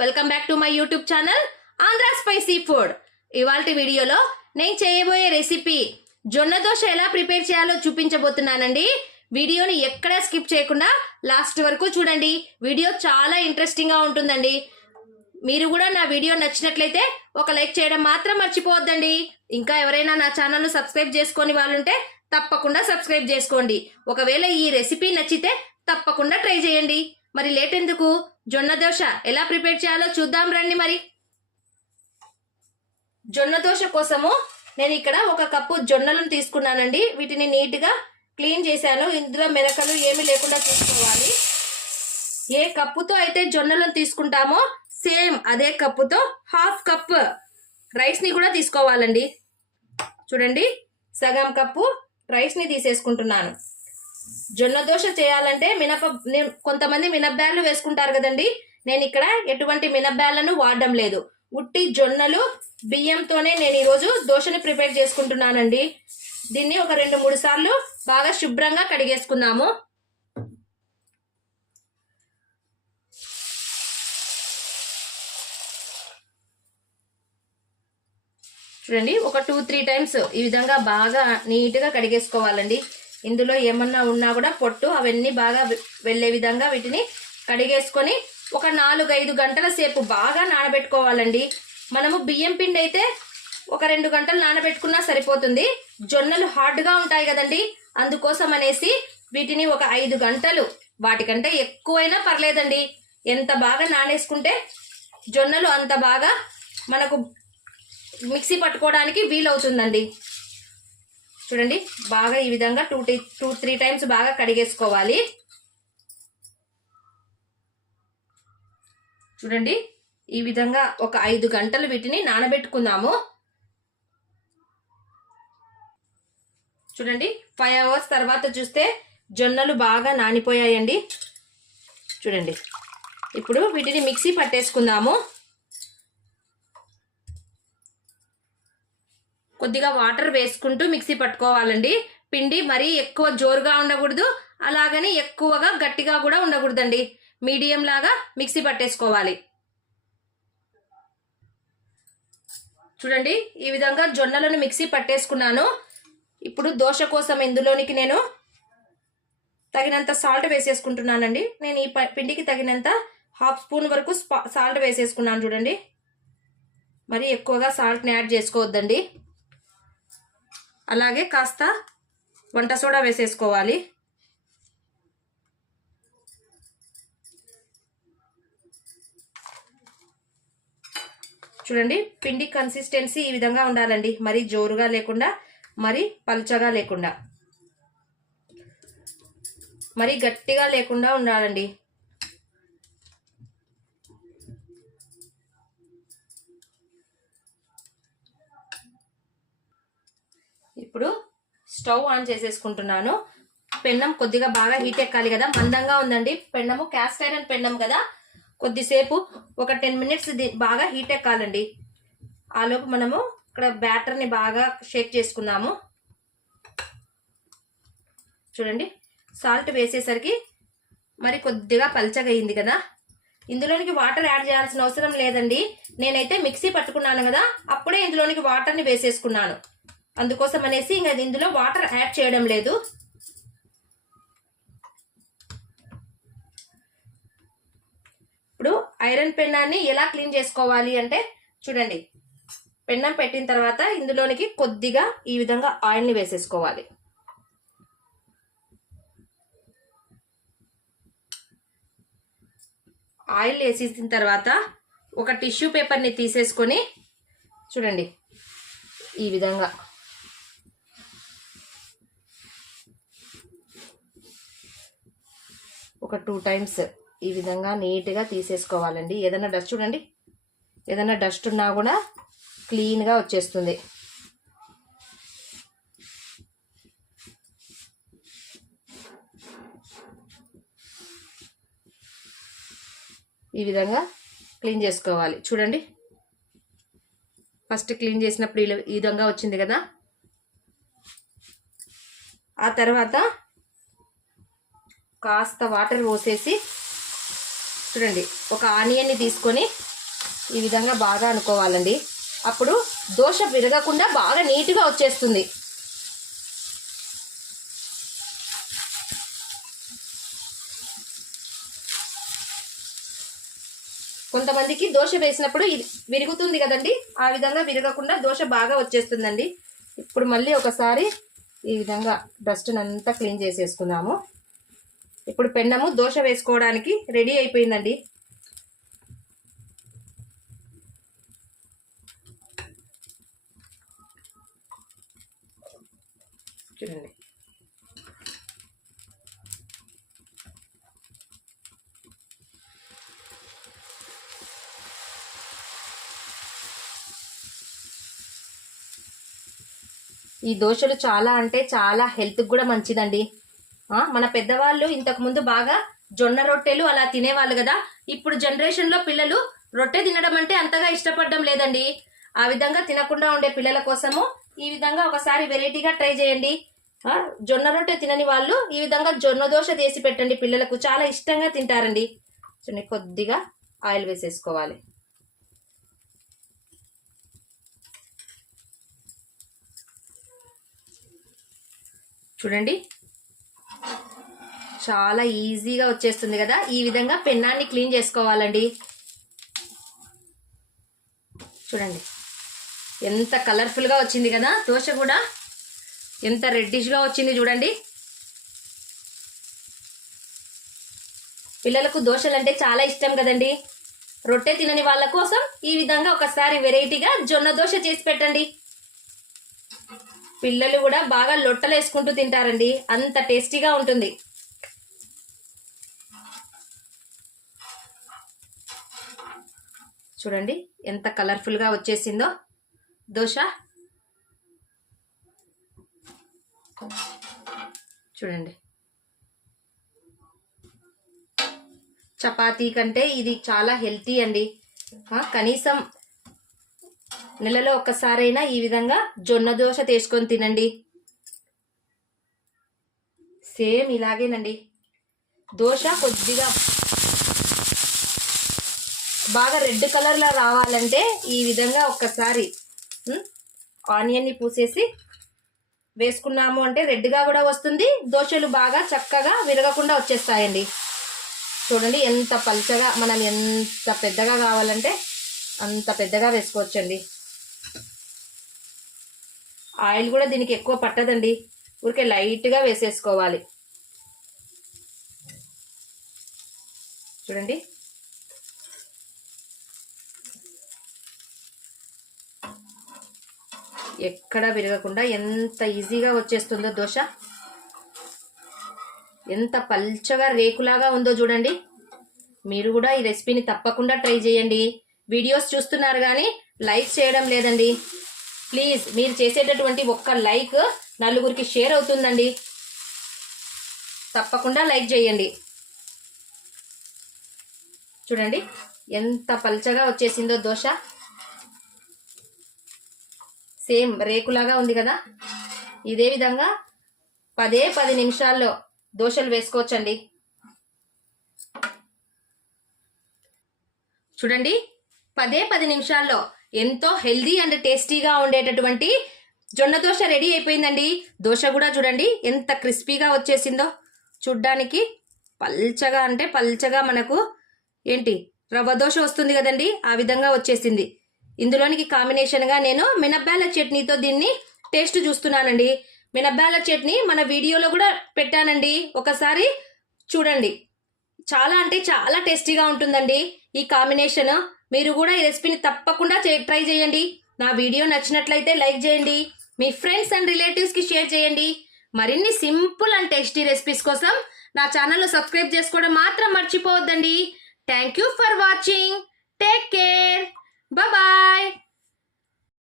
Welcome back to my YouTube channel Andhra spicy food. ఇవాల్టి వీడియోలో నేను చేయబోయే రెసిపీ జొన్న దోశ ఎలా ప్రిపేర్ చేయాలో చూపించబోతున్నానండి. వీడియోని ఎక్కడా స్కిప్ చేయకుండా లాస్ట్ వరకు చూడండి. వీడియో చాలా ఇంట్రెస్టింగ్ గా ఉంటుందండి. మీరు కూడా నా వీడియో నచ్చినట్లయితే ఒక లైక్ చేయడం మాత్రం మర్చిపోవద్దండి. ఇంకా ఎవరైనా నా ఛానల్ను సబ్స్క్రైబ్ చేసుకొని వాళ్ళుంటే తప్పకుండా సబ్స్క్రైబ్ చేసుకోండి. ఒకవేళ ఈ రెసిపీ నచ్చితే తప్పకుండా ట్రై చేయండి. మరి లేట్ ఎందుకు, జొన్న దోశ ఎలా ప్రిపేర్ చేయాలో చూద్దాం రండి. మరి జొన్న దోశ కోసము నేను ఇక్కడ 1 కప్పు జొన్నలను తీసుకున్నానండి. వీటిని నీట్గా క్లీన్ చేశాను. ఇందులో మెరకలు ఏమీ లేకుండా చూసుకోవాలి. ఏ కప్పుతో అయితే జొన్నలను తీసుకుంటామో సేమ్ అదే కప్పుతో 1/2 కప్ రైస్ని కూడా తీసుకోవాలండి. చూడండి, సగం కప్పు రైస్ని తీసేసుకుంటున్నాను. జొన్న దోశ చేయాలంటే కొంతమంది మినప్పాలు వేసుకుంటారు కదండి. నేను ఇక్కడ ఎటువంటి మినప్పాలను వాడడం లేదు. ఉట్టి జొన్నలు బియ్యంతోనే నేను ఈరోజు దోశని ప్రిపేర్ చేసుకుంటున్నానండి. దీన్ని ఒక 2-3 సార్లు బాగా శుభ్రంగా కడిగేసుకుందాము. చూడండి, ఒక 2-3 టైమ్స్ ఈ విధంగా బాగా నీట్గా కడిగేసుకోవాలండి. ఇందులో ఏమన్నా ఉన్నా కూడా పొట్టు అవన్నీ బాగా వెళ్ళే విధంగా వీటిని కడిగేసుకొని ఒక 4-5 గంటల సేపు బాగా నానబెట్టుకోవాలండి. మనము బియ్యం పిండి అయితే ఒక 2 గంటలు నానబెట్టుకున్నా సరిపోతుంది. జొన్నలు హార్డ్గా ఉంటాయి కదండి, అందుకోసం అనేసి వీటిని ఒక 5 గంటలు, వాటికంటే ఎక్కువైనా పర్లేదండి. ఎంత బాగా నానేసుకుంటే జొన్నలు అంత బాగా మనకు మిక్సీ పట్టుకోవడానికి వీలవుతుందండి. చూడండి, బాగా ఈ విధంగా 2-3 టైమ్స్ బాగా కడిగేసుకోవాలి. చూడండి, ఈ విధంగా ఒక 5 గంటలు వీటిని నానబెట్టుకుందాము. చూడండి, 5 అవర్స్ తర్వాత చూస్తే జొన్నలు బాగా నానిపోయాయండి. చూడండి, ఇప్పుడు వీటిని మిక్సీ పట్టేసుకుందాము. కొద్దిగా వాటర్ వేసుకుంటూ మిక్సీ పట్టుకోవాలండి. పిండి మరీ ఎక్కువ జోరుగా ఉండకూడదు, అలాగని ఎక్కువగా గట్టిగా కూడా ఉండకూడదండి. మీడియం లాగా మిక్సీ పట్టేసుకోవాలి. చూడండి, ఈ విధంగా జొన్నలను మిక్సీ పట్టేసుకున్నాను. ఇప్పుడు దోశ కోసం ఇందులోనికి నేను తగినంత సాల్ట్ వేసేసుకుంటున్నానండి. నేను ఈ పిండికి తగినంత 1/2 స్పూన్ వరకు సాల్ట్ వేసేసుకున్నాను. చూడండి, మరి ఎక్కువగా సాల్ట్ని యాడ్ చేసుకోవద్దండి. అలాగే కాస్త వంట సోడా వేసేసుకోవాలి. చూడండి, పిండి కన్సిస్టెన్సీ ఈ విధంగా ఉండాలండి. మరీ జోరుగా లేకుండా, మరీ పలుచగా లేకుండా, మరీ గట్టిగా లేకుండా ఉండాలండి. ఇప్పుడు స్టవ్ ఆన్ చేసేసుకుంటున్నాను. పెన్నం కొద్దిగా బాగా హీట్ ఎక్కాలి కదా. మందంగా ఉందండి పెన్నము, క్యాస్ట్ ఐరన్ పెన్నం కదా. కొద్దిసేపు ఒక 10 మినిట్స్ బాగా హీట్ ఎక్కాలండి. ఆలోపు మనము ఇక్కడ బ్యాటర్ని బాగా షేక్ చేసుకుందాము. చూడండి, సాల్ట్ వేసేసరికి మరి కొద్దిగా పల్చగా అయింది కదా. ఇందులోనికి వాటర్ యాడ్ చేయాల్సిన అవసరం లేదండి. నేనైతే మిక్సీ పట్టుకున్నాను కదా, అప్పుడే ఇందులోనికి వాటర్ని వేసేసుకున్నాను. అందుకోసం అనేసి ఇంకా ఇందులో వాటర్ యాడ్ చేయడం లేదు. ఇప్పుడు ఐరన్ పెన్నాన్ని ఎలా క్లీన్ చేసుకోవాలి అంటే, చూడండి, పెన్నం పెట్టిన తర్వాత ఇందులోనికి కొద్దిగా ఈ విధంగా ఆయిల్ని వేసేసుకోవాలి. ఆయిల్ వేసేసిన తర్వాత ఒక టిష్యూ పేపర్ని తీసేసుకొని చూడండి, ఈ విధంగా ఒక 2 టైమ్స్ ఈ విధంగా నీట్గా తీసేసుకోవాలండి. ఏదైనా డస్ట్, చూడండి, ఏదైనా డస్ట్ ఉన్నా కూడా క్లీన్గా వచ్చేస్తుంది. ఈ విధంగా క్లీన్ చేసుకోవాలి. చూడండి, ఫస్ట్ క్లీన్ చేసినప్పుడు ఈ విధంగా వచ్చింది కదా. ఆ తర్వాత కాస్త వాటర్ పోసేసి చూడండి, ఒక ఆనియన్ని తీసుకొని ఈ విధంగా బాగా అనుకోవాలండి. అప్పుడు దోశ విరగకుండా బాగా నీట్గా వచ్చేస్తుంది. కొంతమందికి దోశ వేసినప్పుడు ఇది విరుగుతుంది కదండి, ఆ విధంగా విరగకుండా దోశ బాగా వచ్చేస్తుందండి. ఇప్పుడు మళ్ళీ ఒకసారి ఈ విధంగా డస్ట్ అంతా క్లీన్ చేసేసుకుందాము. ఇప్పుడు పెన్నము దోశ వేసుకోవడానికి రెడీ అయిపోయిందండి. చూడండి, ఈ దోశలు చాలా అంటే చాలా హెల్త్కి కూడా మంచిదండి. మన పెద్దవాళ్ళు ఇంతకు ముందు బాగా జొన్న రొట్టెలు అలా తినేవాళ్ళు కదా. ఇప్పుడు జనరేషన్లో పిల్లలు రొట్టె తినడం అంటే అంతగా ఇష్టపడడం లేదండి. ఆ విధంగా తినకుండా ఉండే పిల్లల కోసము ఈ విధంగా ఒకసారి వెరైటీగా ట్రై చేయండి. జొన్న రొట్టె తినని వాళ్ళు ఈ విధంగా జొన్న దోశ చేసి పెట్టండి, పిల్లలకు చాలా ఇష్టంగా తింటారండి. చూడండి, కొద్దిగా ఆయిల్ వేసేసుకోవాలి. చూడండి, చాలా ఈజీగా వచ్చేస్తుంది కదా. ఈ విధంగా పెన్నాన్ని క్లీన్ చేసుకోవాలండి. చూడండి, ఎంత కలర్ఫుల్గా వచ్చింది కదా. దోశ కూడా ఎంత రెడ్డిష్గా వచ్చింది చూడండి. పిల్లలకు దోశలు అంటే చాలా ఇష్టం కదండి. రొట్టె తినని వాళ్ళ కోసం ఈ విధంగా ఒకసారి వెరైటీగా జొన్న దోశ చేసి పెట్టండి. పిల్లలు కూడా బాగా లొట్టలు వేసుకుంటూ తింటారండి, అంత టేస్టీగా ఉంటుంది. చూడండి, ఎంత కలర్ఫుల్గా వచ్చేసిందో దోశ. చూడండి, చపాతీ కంటే ఇది చాలా హెల్తీ అండి. కనీసం నెలలో ఒక్కసారైనా ఈ విధంగా జొన్న దోశ తీసుకొని తినండి. సేమ్ ఇలాగేనండి. దోశ కొద్దిగా బాగా రెడ్ కలర్లో రావాలంటే ఈ విధంగా ఒక్కసారి ఆనియన్ని పూసేసి వేసుకున్నాము అంటే రెడ్గా కూడా వస్తుంది. దోశలు బాగా చక్కగా విరగకుండా వచ్చేస్తాయండి. చూడండి, ఎంత పలుచగా, మనం ఎంత పెద్దగా కావాలంటే అంత పెద్దగా వేసుకోవచ్చండి. ఆయిల్ కూడా దీనికి ఎక్కువ పట్టదండి, ఊరికే లైట్గా వేసేసుకోవాలి. చూడండి, ఎక్కడా విరగకుండా ఎంత ఈజీగా వచ్చేస్తుందో దోశ. ఎంత పల్చగా రేకులాగా ఉందో చూడండి. మీరు కూడా ఈ రెసిపీని తప్పకుండా ట్రై చేయండి. వీడియోస్ చూస్తున్నారు కానీ లైక్ చేయడం లేదండి. ప్లీజ్, మీరు చేసేటటువంటి ఒక్క లైక్ నలుగురికి షేర్ అవుతుందండి. తప్పకుండా లైక్ చేయండి. చూడండి, ఎంత పల్చగా వచ్చేసిందో దోశ. సేమ్ రేకులాగా ఉంది కదా. ఇదే విధంగా 10 నిమిషాల్లో దోశలు వేసుకోవచ్చండి. చూడండి, 10 నిమిషాల్లో ఎంతో హెల్దీ అండ్ టేస్టీగా ఉండేటటువంటి జొన్న దోశ రెడీ అయిపోయిందండి. దోశ కూడా చూడండి ఎంత క్రిస్పీగా వచ్చేసిందో. చూడ్డానికి పల్చగా అంటే పల్చగా మనకు ఏంటి రవ్వ దోశ వస్తుంది కదండి, ఆ విధంగా వచ్చేసింది. ఇందులోనికి కాంబినేషన్గా నేను మినప్పాల చట్నీతో దీన్ని టేస్ట్ చూస్తున్నానండి. మినప్పాల చట్నీ మన వీడియోలో కూడా పెట్టానండి, ఒకసారి చూడండి. చాలా అంటే చాలా టేస్టీగా ఉంటుందండి ఈ కాంబినేషన్. మీరు కూడా ఈ రెసిపీని తప్పకుండా ట్రై చేయండి. నా వీడియో నచ్చినట్లయితే లైక్ చేయండి, మీ ఫ్రెండ్స్ అండ్ రిలేటివ్స్కి షేర్ చేయండి. మరిన్ని సింపుల్ అండ్ టేస్టీ రెసిపీస్ కోసం నా ఛానల్ను సబ్స్క్రైబ్ చేసుకోవడం మాత్రం మర్చిపోవద్దండి. Thank you for watching. Take care. Bye.